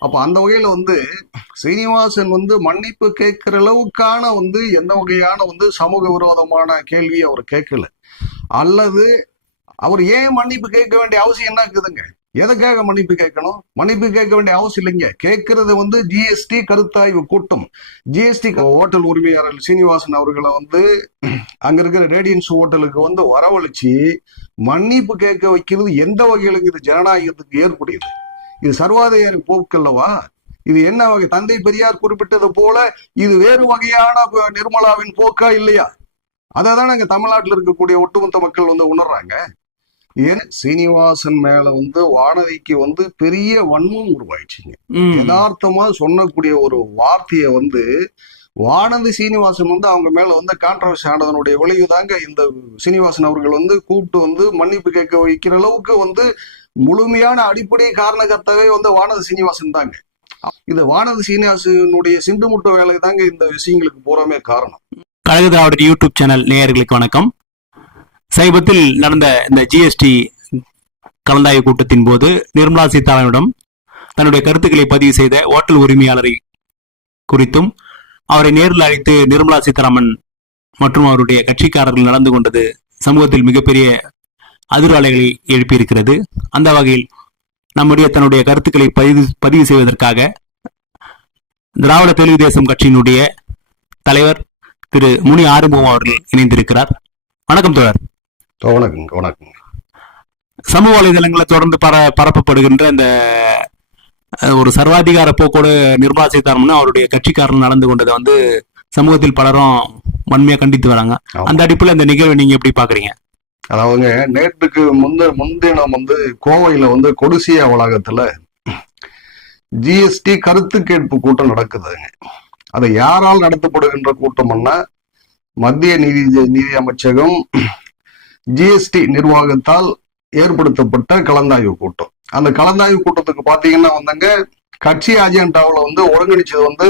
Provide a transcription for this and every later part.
அப்ப அந்த வகையில வந்து சீனிவாசன் வந்து மன்னிப்பு கேட்கிற அளவுக்கான வந்து எந்த வகையான வந்து சமூக விரோதமான கேள்வியை அவர் கேட்கல. அல்லது அவர் ஏன் மன்னிப்பு கேட்க வேண்டிய அவசியம் என்ன இருக்குதுங்க? எதுக்காக மன்னிப்பு கேட்கணும்? மன்னிப்பு கேட்க வேண்டிய அவசியம் இல்லைங்க. கேட்கறது வந்து ஜிஎஸ்டி கருத்தாய்வு கூட்டம். ஜிஎஸ்டி ஹோட்டல் உரிமையாளர் சீனிவாசன் அவர்களை வந்து அங்க இருக்கிற ரேடியன்ஸ் ஹோட்டலுக்கு வந்து வரவழைச்சு மன்னிப்பு கேட்க வைக்கிறது எந்த வகையில இது ஜனநாயகத்துக்கு ஏற்புடையது? இது சர்வாதிகாரி போக்கல்லவா? இது என்ன வகை? தந்தை பெரியார் குறிப்பிட்டது போல இது வேறு வகையான நிர்மலாவின் போக்கா இல்லையா? அதை தான் இங்க தமிழ்நாட்டில் இருக்கக்கூடிய ஒட்டுமொத்த மக்கள் வந்து உணர்றாங்க. ஏன்? சீனிவாசன் மேல வந்து வானதிக்கு வந்து பெரிய வன்மம் உருவாயிடுச்சுங்க. யதார்த்தமா சொன்னக்கூடிய ஒரு வார்த்தையை வந்து வானதி சீனிவாசன் வந்து அவங்க மேல வந்து கான்ட்ரவர்சி ஆனதனுடைய விளைவு தாங்க இந்த சீனிவாசன் அவர்கள் வந்து கூப்பிட்டு வந்து மன்னிப்பு கேட்க வைக்கிற அளவுக்கு வந்து முழுமையான அடிப்படை காரணகர்த்தாவே வந்து வானதி சீனிவாசன் தாங்க. இந்த வானதி சீனிவாசனுடைய சிண்டு வேலை தாங்க இந்த விஷயங்களுக்கு பூராமே காரணம். கழக திராவிடர் யூடியூப் சேனல் நேயர்களுக்கு வணக்கம். சமீபத்தில் நடந்த இந்த ஜிஎஸ்டி கலந்தாய்வு கூட்டத்தின் போது நிர்மலா சீதாராமனிடம் தன்னுடைய கருத்துக்களை பதிவு செய்த ஓட்டல் உரிமையாளரை குறித்தும் அவரை நேரில் அழைத்து நிர்மலா சீதாராமன் மற்றும் அவருடைய கட்சிக்காரர்கள் நடந்து கொண்டது சமூகத்தில் மிகப்பெரிய அதிர்வலைகளை எழுப்பியிருக்கிறது. அந்த வகையில் நம்முடைய தன்னுடைய கருத்துக்களை பதிவு பதிவு செய்வதற்காக திராவிட தெலுங்கு தேசம் கட்சியினுடைய தலைவர் திரு முனி ஆறுமுகம் அவர்கள் இணைந்திருக்கிறார். வணக்கம் தோழர். வணக்கங்க வணக்கங்க சமூக வலைதளங்களில் தொடர்ந்து பர பரப்பப்படுகின்ற அஹ், ஒரு சர்வாதிகார போக்கோடு நிர்மலா சீதாராமன் அவருடைய கட்சிக்காரன் நடந்து கொண்டதை வந்து சமூகத்தில் பலரும் வன்மையா கண்டித்து வராங்க. அந்த அடிப்புல இந்த நிகழ்வை நீங்க எப்படி பாக்குறீங்க? அதாவதுங்க நேற்றுக்கு முந்த முன்தினம் வந்து கோவையில வந்து கொடிசியா வளாகத்துல ஜிஎஸ்டி கருத்து கேட்பு கூட்டம் நடக்குதுங்க அது யாரால் நடத்தப்படுகின்ற கூட்டம்னா மத்திய நிதி நிதி அமைச்சகம் ஜிஎஸ்டி நிர்வாகத்தால் ஏற்படுத்தப்பட்ட கலந்தாய்வு கூட்டம். அந்த கலந்தாய்வு கூட்டத்துக்கு பாத்தீங்கன்னா வந்தங்க கட்சி அஜெண்டாவில் வந்து ஒருங்கிணைச்சது வந்து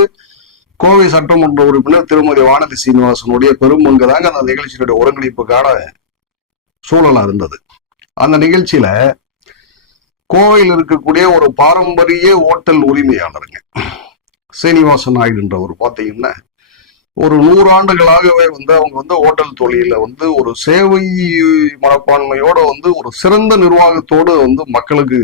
கோவை சட்டமன்ற உறுப்பினர் திருமதி வானதி சீனிவாசனுடைய பெரும்பங்கு தாங்க அந்த நிகழ்ச்சியினுடைய ஒருங்கிணைப்புக்கான சூழலா இருந்தது. அந்த நிகழ்ச்சியில கோவையில் இருக்கக்கூடிய ஒரு பாரம்பரிய ஓட்டல் உரிமையாளருங்க சீனிவாசன் நாயுடுன்றவர் பார்த்தீங்கன்னா ஒரு நூறு ஆண்டுகளாகவே வந்து அவங்க வந்து ஓட்டல் தொழில வந்து ஒரு சேவை மனப்பான்மையோட வந்து ஒரு சிறந்த நிர்வாகத்தோடு வந்து மக்களுக்கு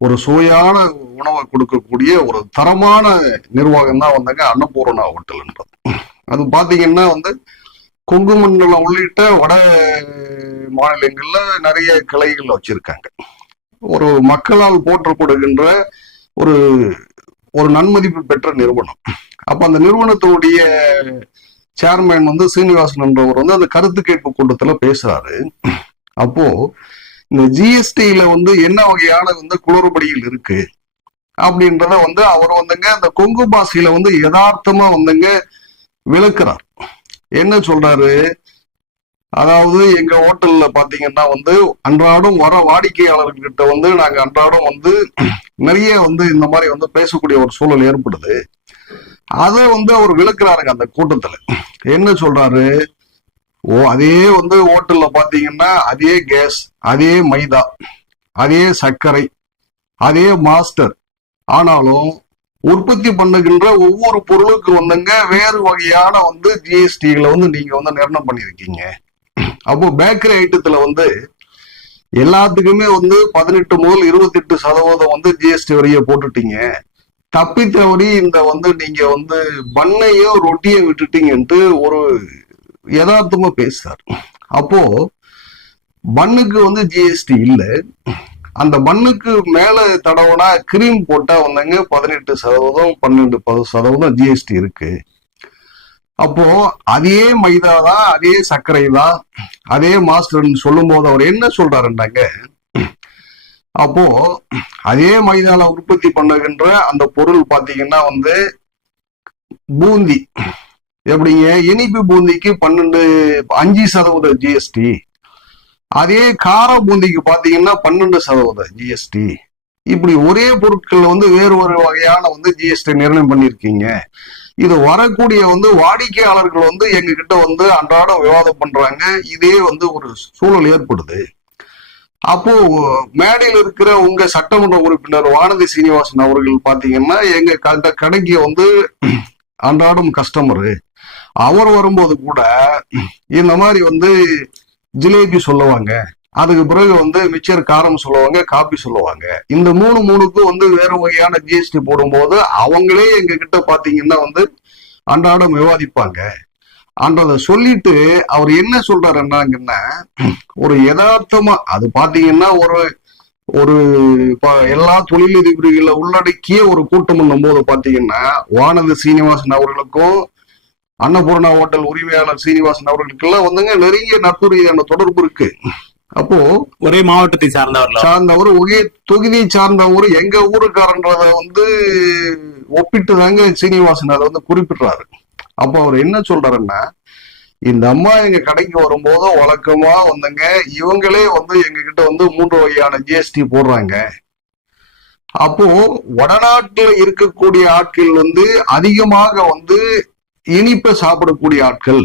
ஒரு சுவையான உணவை கொடுக்கக்கூடிய ஒரு தரமான நிர்வாகம் தான் வந்தாங்க அன்னபூர்ணா ஹோட்டல்ன்றது அது பார்த்தீங்கன்னா வந்து கொங்கு மண்டலம் உள்ளிட்ட வட மாநிலங்கள்ல நிறைய கிளைகள் வச்சிருக்காங்க. ஒரு மக்களால் போற்றப்படுகின்ற ஒரு ஒரு நன்மதிப்பு பெற்ற நிறுவனம். அப்ப அந்த நிறுவனத்துடைய சேர்மேன் வந்து சீனிவாசன் என்றவர் வந்து அந்த கருத்து கேட்பு கூட்டத்துல பேசுறாரு. அப்போ இந்த ஜிஎஸ்டியில வந்து என்ன வகையான வந்து குளறுபடிகள் இருக்கு? அப்படின்றத வந்து அவர் வந்துங்க அந்த கொங்கு பாஷையில வந்து யதார்த்தமா வந்துங்க விளக்குறார். என்ன சொல்றாரு? அதாவது எங்க ஹோட்டல்ல பாத்தீங்கன்னா வந்து அன்றாடம் வர வாடிக்கையாளர்கிட்ட வந்து நாங்க அன்றாடம் வந்து நிறைய வந்து இந்த மாதிரி வந்து பேசக்கூடிய ஒரு சூழல் ஏற்படுது. அதை வந்து அவர் விளக்குறாருங்க அந்த கூட்டத்துல. என்ன சொல்றாரு? ஓ அதே வந்து ஹோட்டல்ல பாத்தீங்கன்னா அதே கேஸ் அதே மைதா அதே சர்க்கரை அதே மாஸ்டர். ஆனாலும் உற்பத்தி பண்ணுகின்ற ஒவ்வொரு பொருளுக்கு வந்துங்க வேறு வகையான வந்து ஜிஎஸ்டிகளை வந்து நீங்க வந்து நிர்ணயம் பண்ணியிருக்கீங்க. அப்போ பேக்கரி ஐட்டத்துல வந்து எல்லாத்துக்குமே வந்து பதினெட்டு முதல் இருபத்தெட்டு சதவீதம் வந்து ஜிஎஸ்டி வரிய போட்டுட்டீங்க. தப்பி இந்த வந்து நீங்க வந்து பண்ணையோ ரொட்டியோ விட்டுட்டீங்கன்ட்டு ஒரு யதார்த்தமா பேசுறாரு. அப்போ பண்ணுக்கு வந்து ஜிஎஸ்டி இல்ல. அந்த பண்ணுக்கு மேல தடவுனா கிரீம் போட்டா வந்தாங்க பதினெட்டு சதவீதம் பன்னெண்டு சதவீதம் ஜிஎஸ்டி இருக்கு. அப்போ அதே மைதா தான் அதே சர்க்கரை தான் அதே மாஸ்டர்னு சொல்லும் போது அவர் என்ன சொல்றாருண்டாங்க அப்போ அதே மைதால உற்பத்தி பண்ணுகின்ற அந்த பொருள் பாத்தீங்கன்னா வந்து பூந்தி. எப்படிங்க? இனிப்பு பூந்திக்கு பன்னெண்டு அஞ்சு சதவீத ஜிஎஸ்டி அதே கார பூந்திக்கு பாத்தீங்கன்னா பன்னெண்டு சதவீத ஜிஎஸ்டி இப்படி ஒரே பொருட்கள் வந்து வேறு ஒரு வகையான வந்து ஜிஎஸ்டி நிர்ணயம் பண்ணிருக்கீங்க. இது வரக்கூடிய வந்து வாடிக்கையாளர்கள் வந்து எங்ககிட்ட வந்து அன்றாடம் விவாதம் பண்றாங்க. இதே வந்து ஒரு சூழல் ஏற்படுது. அப்போ மேடையில் இருக்கிற உங்க சட்டமன்ற உறுப்பினர் வானதி சீனிவாசன் அவர்கள் பாத்தீங்கன்னா எங்க அந்த கடைக்கு வந்து அன்றாடம் கஸ்டமரு அவர் வரும்போது கூட இந்த மாதிரி வந்து ஜிலேபி சொல்லுவாங்க. அதுக்கு பிறகு வந்து மிச்சர் காரம் சொல்லுவாங்க காப்பி சொல்லுவாங்க. இந்த மூணு மூணுக்கும் வந்து வேற வகையான ஜிஎஸ்டி போடும்போது அவங்களே எங்க கிட்ட பாத்தீங்கன்னா வந்து அன்றாடம் விவாதிப்பாங்க. அன்றத சொல்லிட்டு அவர் என்ன சொல்றாருன்னாங்கன்னா ஒரு யதார்த்தமா அது பாத்தீங்கன்னா ஒரு ஒரு ப- எல்லா தொழிலதிபர்களை உள்ளடக்கிய ஒரு கூட்டம் போது பாத்தீங்கன்னா வானதி சீனிவாசன் அவர்களுக்கும் அன்னபூர்ணா ஹோட்டல் உரிமையாளர் சீனிவாசன் அவர்களுக்கெல்லாம் வந்துங்க நெருங்கிய நட்பு ரீதியான தொடர்பு இருக்கு. அப்போ ஒரே மாவட்டத்தை சார்ந்தவர்களா? சார்ந்தவர் ஒரே தொகுதியை சார்ந்தவர் எங்க ஊருக்காரன்றத வந்து ஒப்பிட்டு தாங்க சீனிவாசன் அதை வந்து குறிப்பிடுறாரு. அப்போ அவர் என்ன சொல்றாருன்னா இந்த அம்மா எங்க கடைக்கு வரும்போது வழக்கமா வந்துங்க இவங்களே வந்து எங்க கிட்ட வந்து மூன்று வகையான ஜிஎஸ்டி போடுறாங்க. அப்போ வடநாட்டுல இருக்கக்கூடிய ஆட்கள் வந்து அதிகமாக வந்து இனிப்பை சாப்பிடக்கூடிய ஆட்கள்.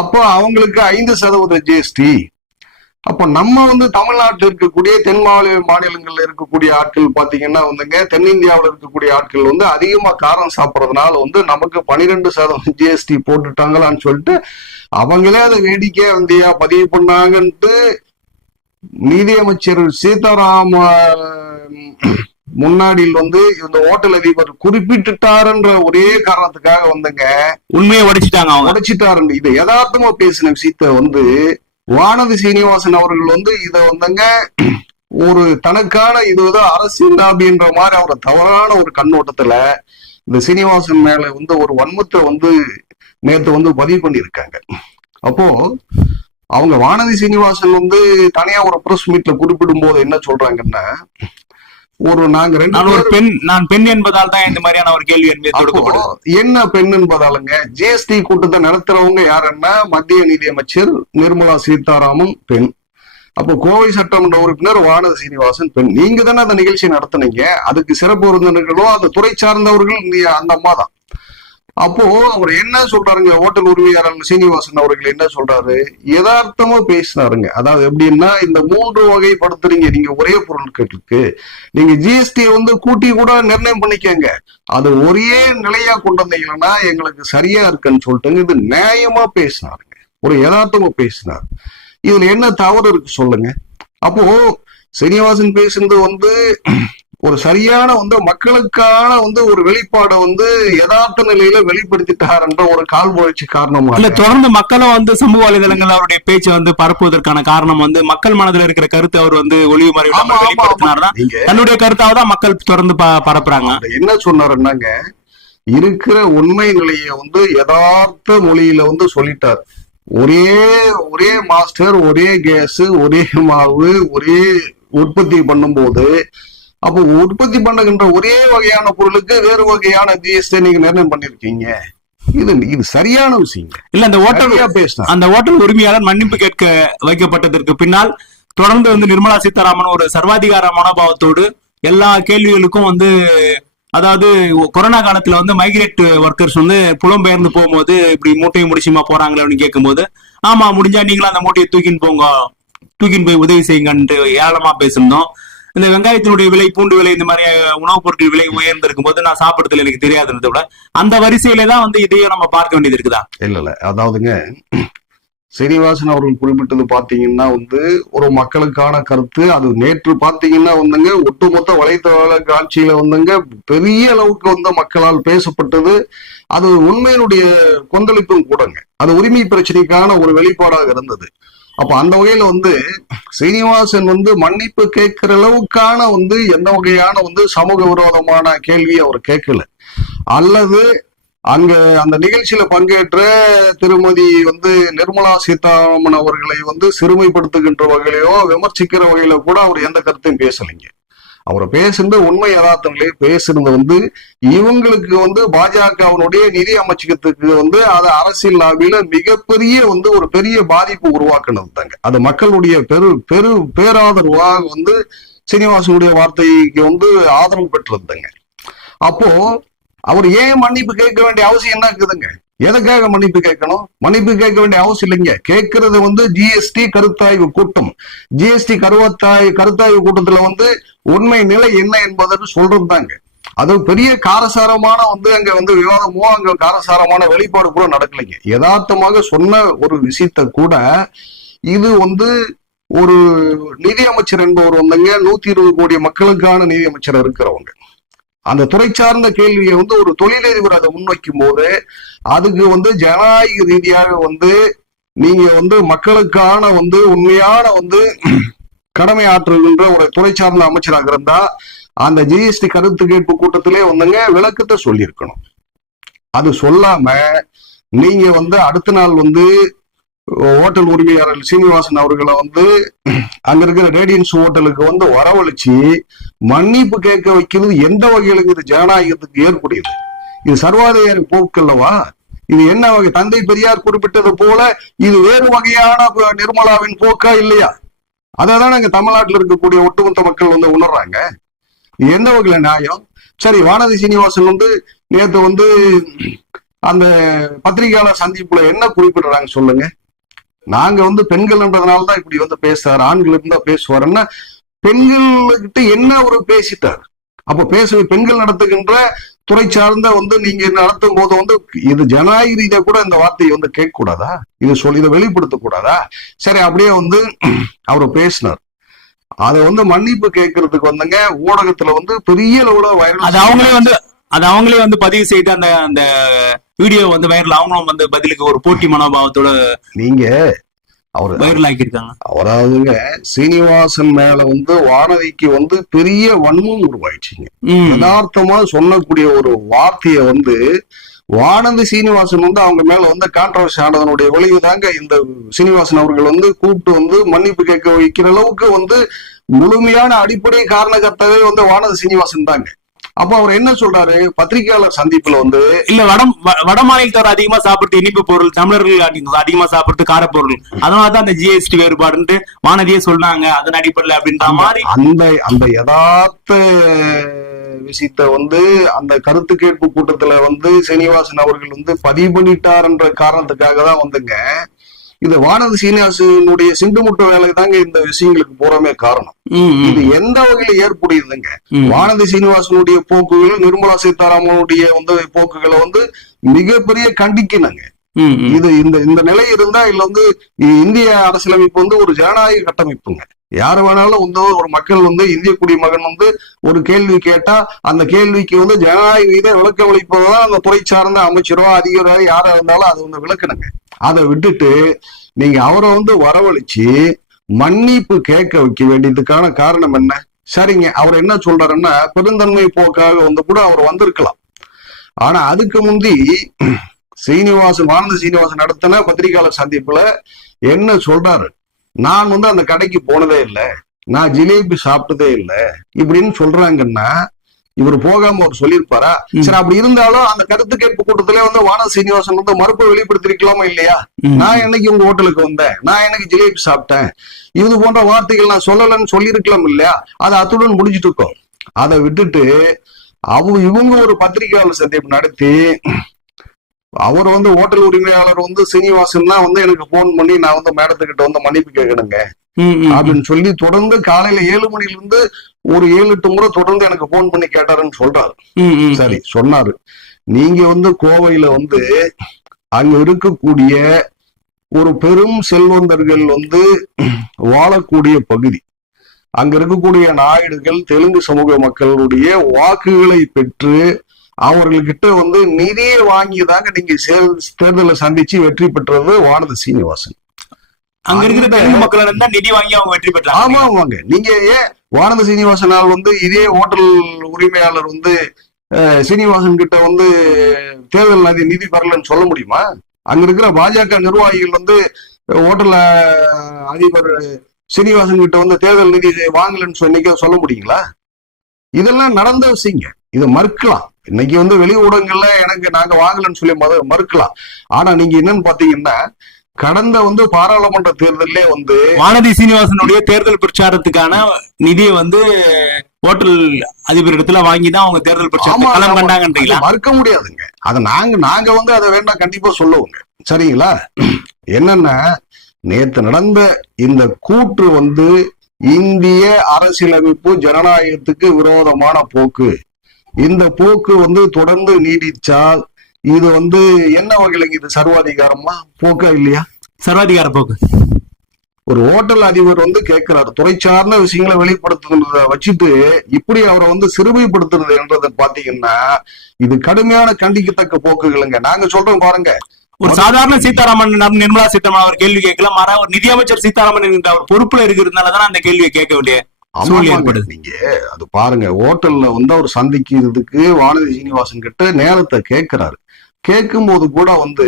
அப்போ அவங்களுக்கு ஐந்து சதவீத ஜிஎஸ்டி அப்ப நம்ம வந்து தமிழ்நாட்டில் இருக்கக்கூடிய தென் மாநில மாநிலங்கள்ல இருக்கக்கூடிய ஆட்கள் பாத்தீங்கன்னா வந்துங்க தென்னிந்தியாவில் இருக்கக்கூடிய ஆட்கள் வந்து அதிகமா காரம் சாப்பிட்றதுனால வந்து நமக்கு பனிரெண்டு சதவீதம் ஜிஎஸ்டி போட்டுட்டாங்களான்னு சொல்லிட்டு அவங்களே அதை வேடிக்கையா வந்தியா பதிவு பண்ணாங்கன்ட்டு நிதியமைச்சர் சீதாராம முன்னாடியில் வந்து இந்த ஓட்டல் அதிபர் குறிப்பிட்டுட்டாருன்ற ஒரே காரணத்துக்காக வந்துங்க உண்மையை உடைச்சிட்டாங்க உடைச்சிட்டாருன்னு. இது யதார்த்தமா பேசின விஷயத்த வந்து வானதி சீனிவாசன் அவர்கள் வந்து இதை வந்துங்க ஒரு தனக்கான இது ஏதோ அரசியல் அப்படின்ற மாதிரி அவர் தவறான ஒரு கண்ணோட்டத்துல இந்த சீனிவாசன் மேல வந்து ஒரு வன்மத்தை வந்து நேத்து வந்து பதிவு பண்ணியிருக்காங்க. அப்போ அவங்க வானதி சீனிவாசன் வந்து தனியா ஒரு பிரஸ் மீட்ல குறிப்பிடும் போது என்ன சொல்றாங்கன்னா ஒரு நாங்க ரெண்டு நான் ஒரு பெண் நான் பெண் என்பதால் தான் இந்த மாதிரியான ஒரு கேள்வி என்பது என்ன பெண் என்பதாலுங்க ஜிஎஸ்டி கூட்டத்தை நடத்துறவங்க யாருன்னா மத்திய நிதியமைச்சர் நிர்மலா சீதாராமன் பெண். அப்போ கோவை சட்டமன்ற உறுப்பினர் வானதி சீனிவாசன் பெண். நீங்க தானே அந்த நிகழ்ச்சி நடத்துனீங்க. அதுக்கு சிறப்பு விருந்தினர்களோ அந்த துறை சார்ந்தவர்கள் நீ அந்த அம்மா தான் அப்போ அவர் என்ன சொல்றாருங்க? ஹோட்டல் உரிமையாளர் சீனிவாசன் அவர்கள் என்ன சொல்றாரு? யதார்த்தமா பேசினாருங்க. அதாவது எப்படின்னா இந்த மூன்று வகைப்படுத்துறீங்க. நீங்க ஒரே பொருட்களுக்கு நீங்க ஜிஎஸ்டி வந்து கூட்டி கூட நிர்ணயம் பண்ணிக்கங்க. அது ஒரே நிலையா கொண்டு வந்தீங்கன்னா எங்களுக்கு சரியா இருக்குன்னு சொல்லிட்டுங்க இது நியாயமா பேசினாருங்க. ஒரு யதார்த்தமா பேசினார். இதுல என்ன தவறு இருக்கு சொல்லுங்க. அப்போ சீனிவாசன் பேசுனது வந்து ஒரு சரியான வந்து மக்களுக்கான வந்து ஒரு வெளிப்பாடை வந்து யதார்த்த நிலையில வெளிப்படுத்திட்டாருன்ற ஒரு கால்முயற்சி இல்ல காரணமாக தொடர்ந்து மக்களும் வந்து சமூக வலைதளங்கள் அவருடைய பேச்சு வந்து பரப்புவதற்கான காரணம் வந்து மக்கள் மனதில் இருக்கிற கருத்து அவர் வந்து ஒளிவு மறைவு. வெளிப்படுத்தினார்னா தன்னுடைய கருத்தாக தான் மக்கள் தொடர்ந்து ப- பரப்புறாங்க. என்ன சொன்னாருன்னாங்க இருக்கிற உண்மை நிலையை வந்து யதார்த்த மொழியில வந்து சொல்லிட்டார். ஒரே ஒரே மாஸ்டர் ஒரே கேஸ் ஒரே மாவு ஒரே உற்பத்தி பண்ணும்போது அப்போ உற்பத்தி பண்ணுகின்ற ஒரே வகையான பொருளுக்கு வேறு வகையான ஜிஎஸ்டி நீங்க நிர்ணயம் பண்ணிருக்கீங்க. இது இது சரியான விஷயம் இல்ல அந்த சரியா பேசினார் அந்த ஓட்டல் உரிமையாளர் மன்னிப்பு கேட்க வைக்கப்பட்டதற்கு பின்னால் தொடர்ந்து வந்து நிர்மலா சீதாராமன் ஒரு சர்வாதிகார மனோபாவத்தோடு எல்லா கேள்விகளுக்கும் வந்து அதாவது கொரோனா காலத்துல வந்து மைக்ரேட் ஒர்க்கர்ஸ் வந்து புலம்பெயர்ந்து போகும்போது இப்படி மூட்டையும் முடிச்சுமா போறாங்களே அப்படின்னு கேட்கும்போது ஆமா முடிஞ்சா நீங்களும் அந்த மூட்டையை தூக்கின்னு போங்க. தூக்கின்னு போய் உதவி செய்யுங்கன்ட்டு ஏளனமா பேசியிருந்தோம். இந்த வெங்காயத்தினுடைய விலை பூண்டு விலை இந்த மாதிரி உணவுப் பொருட்கள் விலை உயர்ந்திருக்கும் போது நான் சாப்பிடுறதுல எனக்கு தெரியாதுன்றத விட அந்த வரிசையில தான் வந்து இதையும் நம்ம பார்க்க வேண்டியது இருக்குதா? இல்ல இல்ல. அதாவதுங்க சீனிவாசன் அவர்கள் குறிப்பிட்டது பாத்தீங்கன்னா வந்து ஒரு மக்களுக்கான கருத்து. அது நேற்று பாத்தீங்கன்னா வந்துங்க ஒட்டுமொத்த வலைதள காட்சியில வந்துங்க பெரிய அளவுக்கு வந்து மக்களால் பேசப்பட்டது. அது உண்மையினுடைய கொந்தளிப்பும் கூடங்க. அது உரிமை பிரச்சனைக்கான ஒரு வெளிப்பாடாக இருந்தது. அப்ப அந்த வகையில வந்து சீனிவாசன் வந்து மன்னிப்பு கேட்கிற அளவுக்கான வந்து எந்த வகையான வந்து சமூக விரோதமான கேள்வி அவர் கேட்கல. அல்லது அங்க அந்த நிகழ்ச்சியில பங்கேற்ற திருமதி வந்து நிர்மலா சீதாராமன் அவர்களை வந்து சிறுமைப்படுத்துகின்ற வகையிலோ விமர்சிக்கிற வகையில கூட அவர் எந்த கருத்தையும் பேசலைங்க. அவர் பேசுனது உண்மை யதார்த்தங்களே பேசுனது வந்து இவங்களுக்கு வந்து பாஜகவினுடைய நிதி அமைச்சகத்துக்கு வந்து அது அரசியல் லாபியில மிகப்பெரிய வந்து ஒரு பெரிய பாதிப்பு உருவாக்குனது தாங்க அது மக்களுடைய பெரு பெரு பேராதரவாக வந்து சீனிவாசனுடைய வார்த்தைக்கு வந்து ஆதரவு பெற்றதுங்க அப்போ அவர் ஏன் மன்னிப்பு கேட்க வேண்டிய அவசியம் என்ன இருக்குதுங்க? எதுக்காக மன்னிப்பு கேட்கணும்? மன்னிப்பு கேட்க வேண்டிய அவசியம் இல்லைங்க. கேட்கறது வந்து ஜிஎஸ்டி கருத்தாய்வு கூட்டம். ஜிஎஸ்டி கருவத்தாய் கருத்தாய்வு கூட்டத்துல வந்து உண்மை நிலை என்ன என்பதற்கு சொல்றது தாங்க அது பெரிய காரசாரமான வந்து அங்க வந்து விவாதமோ அங்க காரசாரமான வெளிப்பாடு கூட நடக்கலைங்க. யதார்த்தமாக சொன்ன ஒரு விஷயத்த கூட இது வந்து ஒரு நிதி அமைச்சர் என்பவர் வந்தங்க நூத்தி இருபது கோடி மக்களுக்கான நிதியமைச்சர் இருக்கிறவங்க. அந்த துறை சார்ந்த கேள்வியை வந்து ஒரு தொழிலதிபர் அதை முன்வைக்கும் போது அதுக்கு வந்து ஜனநாயக ரீதியாக வந்து நீங்க வந்து மக்களுக்கான வந்து உண்மையான வந்து கடமை ஆற்றுகின்ற ஒரு துறை சார்ந்த அமைச்சராக இருந்தா அந்த ஜிஎஸ்டி கருத்து கேட்பு கூட்டத்திலே வந்துங்க விளக்கத்தை சொல்லியிருக்கணும். அது சொல்லாம நீங்க வந்து அடுத்த நாள் வந்து ஹோட்டல் உரிமையாளர் சீனிவாசன் அவர்களை வந்து அங்க இருக்கிற ரேடியன்ஸ் ஹோட்டலுக்கு வந்து வரவழைச்சு மன்னிப்பு கேட்க வைக்கிறது எந்த வகையில இது ஜனநாயகத்துக்கு ஏற்புடையது. இது சர்வாதிகாரி போக்கல்லவா? இது என்ன வகை? தந்தை பெரியார் குறிப்பிட்டது போல இது வேறு வகையான நிர்மலாவின் போக்கா இல்லையா? அதை தான் இங்க தமிழ்நாட்டில் இருக்கக்கூடிய ஒட்டுமொத்த மக்கள் வந்து உணர்றாங்க. எந்த வகையில நியாயம்? சரி வானதி சீனிவாசன் வந்து நேற்று வந்து அந்த பத்திரிகையாளர் சந்திப்புல என்ன குறிப்பிடுறாங்க சொல்லுங்க. நாங்க வந்து பெண்கள்ன்றதுனால தான் இப்படி வந்து பேசுறாரு ஆண்கள் இருந்தா பேசுவாருன்னா பெண்கள்கிட்ட என்ன ஒரு பேசிட்டார்? அப்ப பேச பெண்கள் நடத்துகின்ற துறை சார்ந்த வந்து நீங்க நடத்தும் போது வந்து இது ஜனநாயக ரீதியா கூட இந்த வார்த்தையை வந்து கேட்க கூடாதா இது சொல்லி இதை வெளிப்படுத்த கூடாதா சரி அப்படியே வந்து அவர் பேசினார். அதை வந்து மன்னிப்பு கேட்கறதுக்கு வந்துங்க ஊடகத்துல வந்து பெரிய அளவுல அது அவங்களே வந்து அது அவங்களே வந்து பதிவு செய்து அந்த அந்த வீடியோ வந்து வைரல் அவங்களும் வந்து பதிலுக்கு ஒரு போட்டி மனோபாவத்தோட நீங்க அவர் வைரல் ஆக்கியிருக்காங்க. அவராவதுங்க சீனிவாசன் மேல வந்து வானதிக்கு வந்து பெரிய வன்மம் உருவாயிடுச்சுங்க. யதார்த்தமா சொல்லக்கூடிய ஒரு வார்த்தையை வந்து வானதி சீனிவாசன் வந்து அவங்க மேல வந்து கான்ட்ரவர்சி ஆனதனுடைய விளைவு தாங்க இந்த சீனிவாசன் அவர்கள் வந்து கூப்பிட்டு வந்து மன்னிப்பு கேட்க வைக்கிற அளவுக்கு வந்து முழுமையான அடிப்படை காரணகர்த்தாவே வந்து வானதி சீனிவாசன் தாங்க. அப்ப அவர் என்ன சொல்றாரு? பத்திரிகையாளர் சந்திப்புல வந்து இல்ல வட வட மாநிலத்தவர் அதிகமா சாப்பிடுறது இனிப்பு பொருள் தமிழர்கள் அதி- அதிகமா சாப்பிடுறது காரப்பொருள் அதனாலதான் அந்த ஜிஎஸ்டி வேறுபாடுன்ட்டு வானதியே சொன்னாங்க அதன் அடிப்படையில் அப்படின்ற மாதிரி அந்த அந்த யதார்த்த விஷயத்த வந்து அந்த கருத்து கேட்பு கூட்டத்துல வந்து சீனிவாசன் அவர்கள் வந்து பதிவு பண்ணிட்டார்ன்ற காரணத்துக்காக தான் வந்துங்க. இது வானதி சீனிவாசனுடைய சிண்டுமுட்ட வேலை தாங்க இந்த விஷயங்களுக்கு போறமே காரணம். இது எந்த வகையில ஏற்புடையதுங்க. வானதி சீனிவாசனுடைய போக்குகள் நிர்மலா சீதாராமனுடைய வந்து போக்குகளை வந்து மிகப்பெரிய கண்டிக்கணுங்க. இது இந்த இந்த நிலை இருந்தா இல்ல வந்து இந்திய அரசியலமைப்பு வந்து ஒரு ஜனநாயக கட்டமைப்புங்க. யார வேணாலும் வந்து ஒரு மக்கள் வந்து இந்திய குடிமகன் வந்து ஒரு கேள்வி கேட்டா அந்த கேள்விக்கு வந்து ஜனநாயக ரீதியா விளக்கம் அளிப்பதுதான் அந்த துறை சார்ந்த அமைச்சரோ அதிகாரோ யாரா இருந்தாலும் அதை வந்து விளக்கணுங்க. அதை விட்டுட்டு நீங்க அவரை வந்து வரவழைச்சு மன்னிப்பு கேட்க வைக்க வேண்டியதுக்கான காரணம் என்ன? சரிங்க அவர் என்ன சொல்றாருன்னா பெருந்தன்மை போக்காக வந்து கூட அவர் வந்திருக்கலாம். ஆனா அதுக்கு முந்தி சீனிவாசன் ஆனந்த சீனிவாசன் நடத்தின பத்திரிகையாளர் சந்திப்புல என்ன சொல்றாரு? நான் வந்து அந்த கடைக்கு போனதே இல்லை. நான் ஜிலேபி சாப்பிட்டதே இல்லை. இப்படின்னு சொல்றாங்கன்னா இவர் போகாம அவர் சொல்லியிருப்பாரா. சரி அப்படி இருந்தாலும் அந்த கருத்து கேட்பு கூட்டத்திலே வந்து வானத சீனிவாசன் வந்து மறுப்பு வெளிப்படுத்திருக்கலாமா இல்லையா. நான் என்னைக்கு உங்க ஹோட்டலுக்கு வந்தேன்? நான் என்னைக்கு ஜிலேபி சாப்பிட்டேன்? இது போன்ற வார்த்தைகள் நான் சொல்லலைன்னு சொல்லியிருக்கலாம் இல்லையா? அது அத்துடன் முடிஞ்சிட்டு இருக்கோம். அதை விட்டுட்டு அவங்க இவங்க ஒரு பத்திரிகையாளர் சந்திப்பு நடத்தி அவர் வந்து ஹோட்டல் உரிமையாளர் வந்து சீனிவாசன் தான் வந்து எனக்கு போன் பண்ணி நான் வந்து மேடத்துக்கிட்ட வந்து மன்னிப்பு கேட்கணுங்க. அப்படின்னு சொல்லி தொடர்ந்து காலையில ஏழு மணில இருந்து ஒரு ஏழு எட்டு முறை தொடர்ந்து எனக்கு போன் பண்ணி கேட்டாருன்னு சொல்றாரு. சரி சொன்னாரு நீங்க வந்து கோவையில வந்து அங்க இருக்கக்கூடிய ஒரு பெரும் செல்வந்தர்கள் வந்து வாழக்கூடிய பகுதி அங்க இருக்கக்கூடிய நாயுடுகள் தெலுங்கு சமூக மக்களுடைய வாக்குகளை பெற்று அவர்கள்கிட்ட வந்து நிதியை வாங்கியதாக நீங்க தேர்தலை சந்திச்சு வெற்றி பெற்றது வானதி சீனிவாசன். அங்க இருக்கிற மக்களிடம் தான் நிதி வாங்கி அவங்க வெற்றி பெற்றாங்க ஆமா ஆமாங்க. நீங்க ஏன் வானதி சீனிவாசனால் வந்து இதே ஹோட்டல் உரிமையாளர் வந்து சீனிவாசன் கிட்ட வந்து தேர்தல் நிதி நிதி பெறலன்னு சொல்ல முடியுமா? அங்க இருக்கிற பாஜக நிர்வாகிகள் வந்து ஹோட்டல் அதிபர் சீனிவாசன் கிட்ட வந்து தேர்தல் நிதி வாங்கலன்னு சொன்னீங்க சொல்ல முடியுங்களா? இதெல்லாம் நடந்த விஷயங்க. இதை மறுக்கலாம். இன்னைக்கு வந்து வெளி ஊடகங்கள்ல எனக்கு நாங்க வாங்கலன்னு சொல்லி மறு- மறுக்கலாம். ஆனா நீங்க என்னன்னு பாத்தீங்கன்னா கடந்த வந்து பாராளுமன்ற தேர்தலிலே வந்து வானதி சீனிவாசனுடைய தேர்தல் பிரச்சாரத்துக்கான நிதியை வந்து ஹோட்டல் அதிபர் இடத்துல வாங்கி தான் அவங்க தேர்தல் ஆமா. கண்டாங்கன்றீங்களா? மறுக்க முடியாதுங்க. அத நாங்க நாங்க வந்து அதை வேண்டாம் கண்டிப்பா சொல்லுவோங்க. சரிங்களா? என்னன்னா நேத்து நடந்த இந்த கூற்று வந்து இந்திய அரசியலமைப்பு ஜனநாயகத்துக்கு விரோதமான போக்கு. இந்த போக்கு வந்து தொடர்ந்து நீடிச்சால் இது வந்து என்ன வகையில இது சர்வாதிகாரமா? போக்கா இல்லையா? சர்வாதிகார போக்கு. ஒரு ஹோட்டல் அதிபர் வந்து கேட்கிறாரு துறை சார்ந்த விஷயங்களை வெளிப்படுத்துறத வச்சுட்டு இப்படி அவரை வந்து சிறுமைப்படுத்துறது என்றதை பாத்தீங்கன்னா இது கடுமையான கண்டிக்கத்தக்க போக்குகளுங்க. நாங்க சொல்றோம் பாருங்க. ஒரு சாதாரண சீதாராமன் நிர்மலா சீதாராமன் அவர் கேள்வி கேட்கலாம் மாறா ஒரு நிதியமைச்சர் சீதாராமன் என்கிற அவர் பொறுப்புல இருக்கிறதுனால தான் அந்த கேள்வியை கேட்க வேண்டிய. நீங்க அது பாருங்க ஹோட்டல்ல வந்து அவர் சந்திக்கிறதுக்கு வானதி சீனிவாசன் கிட்ட நேரத்தை கேட்கிறாரு கேட்கும்போது கூட வந்து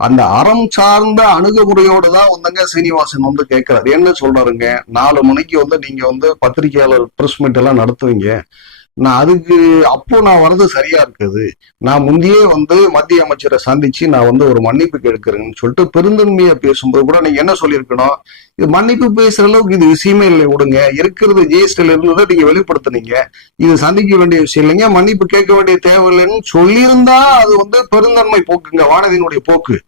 அந்த அறம் சார்ந்த அணுகுமுறையோட தான் வந்தங்க சீனிவாசன் வந்து கேட்கிறாரு என்ன சொல்றாருங்க? நாலு மணிக்கு வந்து நீங்க வந்து பத்திரிகையாளர் பிரஸ் மீட் எல்லாம் நடத்துவீங்க. நான் அதுக்கு அப்போ நான் வர்றது சரியா இருக்குது. நான் முந்தையே வந்து மத்திய அமைச்சரை சந்திச்சு நான் வந்து ஒரு மன்னிப்பு கேட்கிறேன்னு சொல்லிட்டு பெருந்தன்மையா பேசும்போது கூட நீங்க என்ன சொல்லியிருக்கணும்? இது மன்னிப்பு பேசுற அளவுக்கு இது விஷயமே இல்லை விடுங்க. இருக்கிறது ஜிஎஸ்டில இருந்ததை நீங்க வெளிப்படுத்தினீங்க. இது சந்திக்க வேண்டிய விஷயம் இல்லைங்க. மன்னிப்பு கேட்க வேண்டிய தேவையில்லைன்னு சொல்லியிருந்தா அது வந்து பெருந்தன்மை போக்குங்க. வானதியினுடைய போக்கு.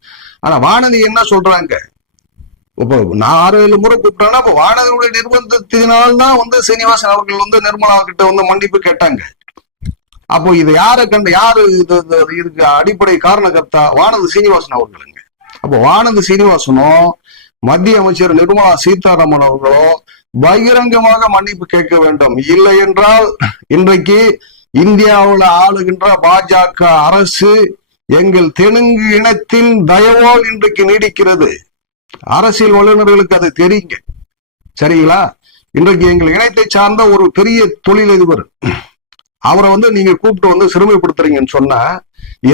ஆனா வானதி என்ன சொல்றாங்க? இப்போ நான் ஆறு ஏழு முறை கூப்பிட்டேன்னா அப்போ வானதியுடைய நிர்பந்தத்தினால்தான் வந்து சீனிவாசன் அவர்கள் வந்து நிர்மலா கிட்ட வந்து மன்னிப்பு கேட்டாங்க. அப்போ இது யாரை கண்டு யாரு இது இதுக்கு அடிப்படை காரணகர்த்தா? வானதி சீனிவாசன் அவர்களுங்க. அப்போ வானதி சீனிவாசனும் மத்திய அமைச்சர் நிர்மலா சீதாராமன் அவர்களோ பகிரங்கமாக மன்னிப்பு கேட்க வேண்டும். இல்லை என்றால் இன்றைக்கு இந்தியாவில் ஆளுகின்ற பாஜக அரசு எங்கள் தெலுங்கு இனத்தின் தயவால் இன்றைக்கு நீடிக்கிறது. அரசியல் வல்லுநர்களுக்கு அது தெரியுங்க. சரிங்களா? இன்றைக்கு எங்கள் இணையத்தை சார்ந்த ஒரு பெரிய தொழிலதிபர் அவரை வந்து நீங்க கூப்பிட்டு வந்து சிறுமைப்படுத்துறீங்கன்னு சொன்னா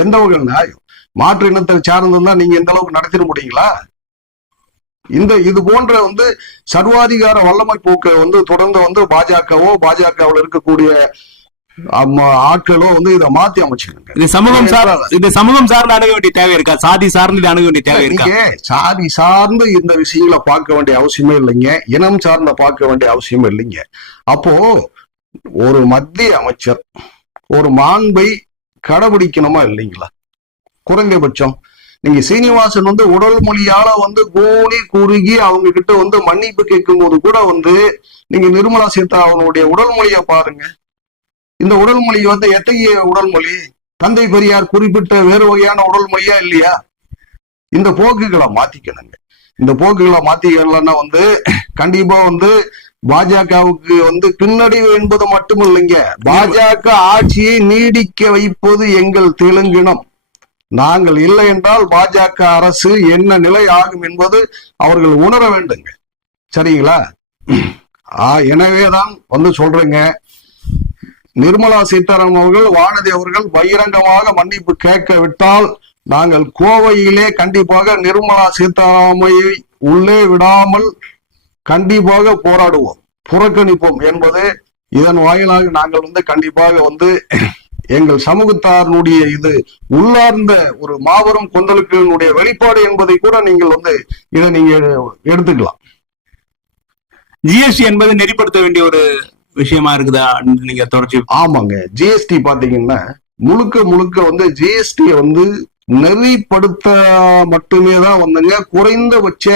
எந்த வகை நியாயம்? மாற்று இனத்தை சார்ந்திருந்தா நீங்க எந்த அளவுக்கு நடத்திட முடியுங்களா? இந்த இது போன்ற வந்து சர்வாதிகார வல்லமை போக்கை வந்து தொடர்ந்து வந்து பாஜகவோ பாஜகவில் இருக்கக்கூடிய ஆமா, ஆட்களோ வந்து இதை மாத்தி அமைச்சிருங்க இது சமூகம் சார் இது சமூகம் சார்ந்து அணுக வேண்டிய தேவை இருக்கா? சாதி சார்ந்து அணுக வேண்டிய தேவை இருக்கா? சாதி சார்ந்து இந்த விஷயங்களை பார்க்க வேண்டிய அவசியமே இல்லைங்க. இனம் சார்ந்த பார்க்க வேண்டிய அவசியம் இல்லைங்க. அப்போ ஒரு மத்திய அமைச்சர் ஒரு மாண்பை கடைபிடிக்கணுமா இல்லைங்களா? குறைந்தபட்சம். நீங்க சீனிவாசன் வந்து உடல் மொழியால வந்து கூனி குறுகி அவங்க கிட்ட வந்து மன்னிப்பு கேட்கும் போது கூட வந்து நீங்க நிர்மலா சீதாராமனுடைய உடல் மொழியை பாருங்க. இந்த உடல் மொழி வந்து எத்தகைய உடல் மொழி தந்தை பெரியார் குறிப்பிட்ட வேறு வகையான உடல் மொழியா இல்லையா? இந்த போக்குகளை மாத்திக்கணுங்க. இந்த போக்குகளை மாத்திக்கலன்னா வந்து கண்டிப்பா வந்து பாஜகவுக்கு வந்து பின்னடைவு என்பது மட்டும் இல்லைங்க பாஜக ஆட்சியை நீடிக்க வைப்பது எங்கள் தெலுங்கினம். நாங்கள் இல்லை என்றால் பாஜக அரசு என்ன நிலை ஆகும் என்பது அவர்கள் உணர வேண்டுங்க. சரிங்களா? ஆ, எனவேதான் வந்து சொல்றேங்க. நிர்மலா சீதாராமன் அவர்கள் வானதி அவர்கள் பகிரங்கமாக மன்னிப்பு கேட்க விட்டால் நாங்கள் கோவையிலே கண்டிப்பாக நிர்மலா சீதாராமையை உள்ளே விடாமல் கண்டிப்பாக போராடுவோம் புறக்கணிப்போம் என்பது இதன் வாயிலாக நாங்கள் வந்து கண்டிப்பாக வந்து எங்கள் சமூகத்தாரனுடைய இது உள்ளார்ந்த ஒரு மாபெரும் கொந்தளிப்பினுடைய வெளிப்பாடு என்பதை கூட நீங்கள் வந்து இதை நீங்க எடுத்துக்கலாம். ஜிஎஸ்டி என்பது நெறிப்படுத்த வேண்டிய ஒரு விஷயமா இருக்குதா நீங்க தொடர்ச்சி ஆமாங்க. ஜிஎஸ்டி பாத்தீங்கன்னா முழுக்க முழுக்க வந்து ஜிஎஸ்டி வந்து நெறிப்படுத்த மட்டுமே தான் வந்துங்க. குறைந்தபட்ச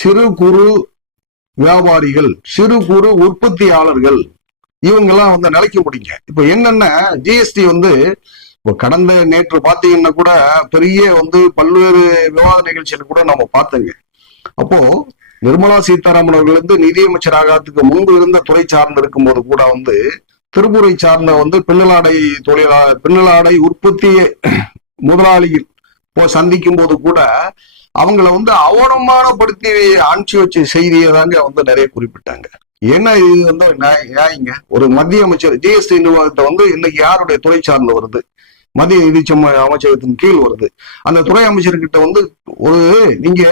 சிறு குறு வியாபாரிகள் சிறு குறு உற்பத்தியாளர்கள் இவங்கெல்லாம் வந்து நிலைக்க முடியுங்க. இப்ப என்னன்னா ஜிஎஸ்டி வந்து இப்போ கடந்த நேற்று பாத்தீங்கன்னா கூட பெரிய வந்து பல்வேறு விவாத நிகழ்ச்சியில கூட நம்ம பார்த்தோங்க. அப்போ நிர்மலா சீதாராமன் அவர்கள் வந்து நிதியமைச்சராகிறதுக்கு முன்பு இருந்த துறை சார்ந்து இருக்கும்போது கூட வந்து திருப்பூரை சார்ந்த வந்து பின்னலாடை தொழிலாளர் பின்னலாடை உற்பத்தி முதலாளிகள் போ சந்திக்கும் போது கூட அவங்கள வந்து அவமானப்படுத்தி அனுப்பிச்சு வச்ச செய்தியை தாங்க வந்து நிறைய குறிப்பிட்டாங்க. என்ன இது வந்து நியாயங்க? ஒரு மத்திய அமைச்சர் ஜிஎஸ்டி நிர்வாகத்தை வந்து இன்னைக்கு யாருடைய துறை சார்ந்து வருது? மத்திய நிதி அமைச்சகத்தின் கீழ் வருது. அந்த துறை அமைச்சர்கிட்ட வந்து ஒரு நீங்க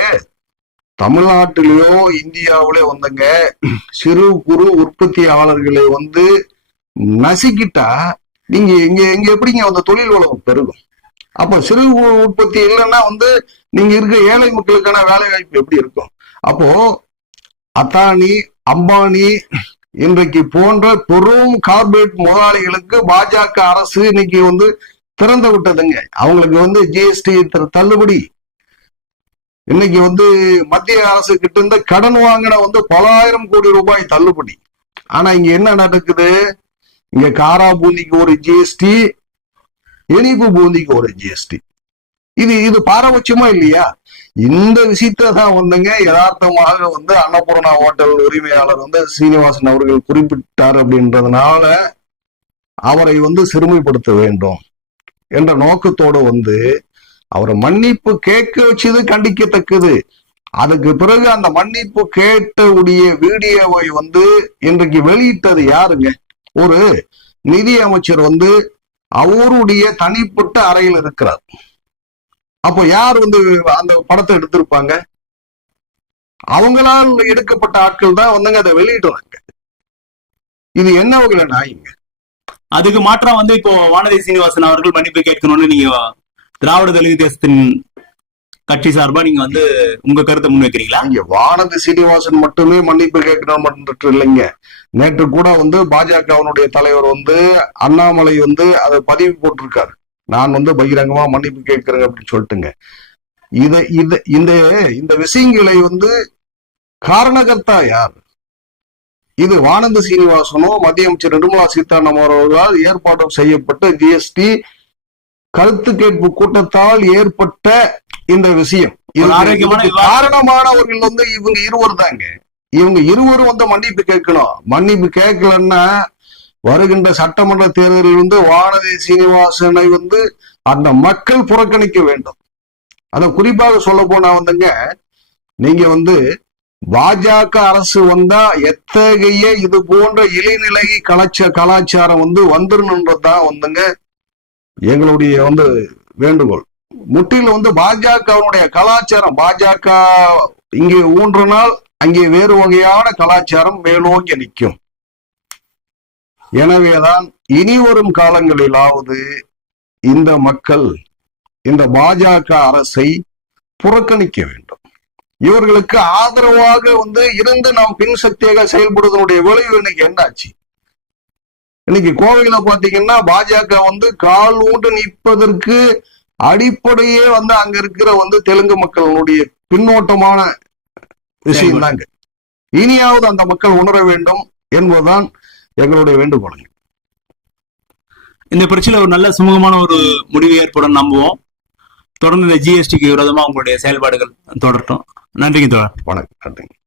தமிழ்நாட்டிலேயோ இந்தியாவிலே வந்தங்க சிறு குறு உற்பத்தியாளர்களை வந்து நசுக்கிட்டா நீங்க எங்க எங்க எப்படிங்க அந்த தொழில் உலகம் பெருகும்? அப்ப சிறு குறு உற்பத்தி இல்லைன்னா வந்து நீங்க இருக்க ஏழை மக்களுக்கான வேலை வாய்ப்பு எப்படி இருக்கும்? அப்போ அத்தானி அம்பானி இன்றைக்கு போன்ற பெரும் கார்பரேட் முதலாளிகளுக்கு பாஜக அரசு இன்னைக்கு வந்து திறந்து விட்டதுங்க. அவங்களுக்கு வந்து ஜிஎஸ்டி தள்ளுபடி. இன்னைக்கு வந்து மத்திய அரசு கிட்ட இருந்து கடன் வாங்கின வந்து பலாயிரம் கோடி ரூபாய் தள்ளுபடி. ஆனா இங்க என்ன நடக்குது? இங்க காரா பூந்திக்கு ஒரு ஜிஎஸ்டி இனிப்பு பூந்திக்கு ஒரு ஜிஎஸ்டி இது இது பாரபட்சமா இல்லையா? இந்த விஷயத்தை தான் வந்துங்க யதார்த்தமாக வந்து அன்னபூர்ணா ஹோட்டல் உரிமையாளர் வந்து சீனிவாசன் அவர்கள் குறிப்பிட்டார் அப்படின்றதுனால அவரை வந்து சிறுமைப்படுத்த வேண்டும் என்ற நோக்கத்தோடு வந்து அவரை மன்னிப்பு கேட்க வச்சது கண்டிக்கத்தக்கது. அதுக்கு பிறகு அந்த மன்னிப்பு கேட்டவுடைய வீடியோவை வந்து இன்றைக்கு வெளியிட்டது யாருங்க? ஒரு நிதி அமைச்சர் வந்து அவருடைய தனிப்பட்ட அறையில் இருக்கிறார். அப்போ யார் வந்து அந்த படத்தை எடுத்திருப்பாங்க? அவங்களால் எடுக்கப்பட்ட ஆட்கள் தான் வந்துங்க அதை வெளியிடுறாங்க. இது என்ன வகையில நாய்ங்க அதுக்கு மாற்றம் வந்து இப்போ வானதி சீனிவாசன் அவர்கள் மன்னிப்பு கேட்கணும்னு நீங்க திராவிட தெலுங்கு தேசத்தின் கட்சி சார்பா நீங்க வந்து உங்க கருத்தை முன்வைக்கிறீங்களா? இங்க வானதி சீனிவாசன் மட்டுமே மன்னிப்பு கேட்கணும் மட்டும் இல்லைங்க. நேற்று கூட வந்து பாஜகவினுடைய தலைவர் வந்து அண்ணாமலை வந்து அதை பதிவு போட்டிருக்காரு. நான் வந்து பகிரங்கமா மன்னிப்பு கேட்கிறேன் அப்படின்னு சொல்லிட்டுங்க. இத இத இந்த இந்த விஷயங்களை வந்து காரணகர்த்தா யார்? இது வானந்த சீனிவாசனும் மத்திய அமைச்சர் நிர்மலா சீதாராமன் அவர்களால் ஏற்பாடு செய்யப்பட்ட ஜிஎஸ்டி கருத்து கேட்பு கூட்டத்தால் ஏற்பட்ட இந்த விஷயம். காரணமானவர்கள் வந்து இவங்க இருவர் தாங்க. இவங்க இருவரும் வந்து மன்னிப்பு கேட்கணும். மன்னிப்பு கேட்கலன்னா வருகின்ற சட்டமன்ற தேர்தலில் வந்து வானதி சீனிவாசனை வந்து அந்த மக்கள் புறக்கணிக்க வேண்டும். அத குறிப்பாக சொல்ல போனா வந்துங்க நீங்க வந்து பாஜக அரசு வந்தா எத்தகைய இது போன்ற இளைநிலை கலாச்ச கலாச்சாரம் வந்து வந்துடணுன்றதுதான் வந்துங்க எங்களுடைய வந்து வேண்டுகோள். முற்றிலும் வந்து பாஜகவுடைய கலாச்சாரம் பாஜக இங்கே ஊன்றினால் அங்கே வேறு வகையான கலாச்சாரம் மேலோங்கி நிற்கும். எனவேதான் இனி வரும் காலங்களிலாவது இந்த மக்கள் இந்த பாஜக அரசை புறக்கணிக்க வேண்டும். இவர்களுக்கு ஆதரவாக வந்து இருந்து நாம் பின் சக்தியாக செயல்படுவதனுடைய விளைவு இன்னைக்கு என்னாச்சு? இன்னைக்கு கோவையில பாத்தீங்கன்னா பாஜக வந்து கால் ஊண்டு நிற்பதற்கு அடிப்படையே வந்து அங்க இருக்கிற வந்து தெலுங்கு மக்களுடைய பின்னோட்டமான விஷயம் தாங்க இனியாவது அந்த மக்கள் உணர வேண்டும் என்பதுதான் எங்களுடைய வேண்டுகோளுங்க. இந்த பிரச்சனையில ஒரு நல்ல சுமூகமான ஒரு முடிவு ஏற்படும் நம்புவோம். தொடர்ந்து இந்த ஜிஎஸ்டிக்கு விரோதமா உங்களுடைய செயல்பாடுகள் தொடரட்டும். நன்றிங்க தோழர். வணக்கம் நன்றிங்க.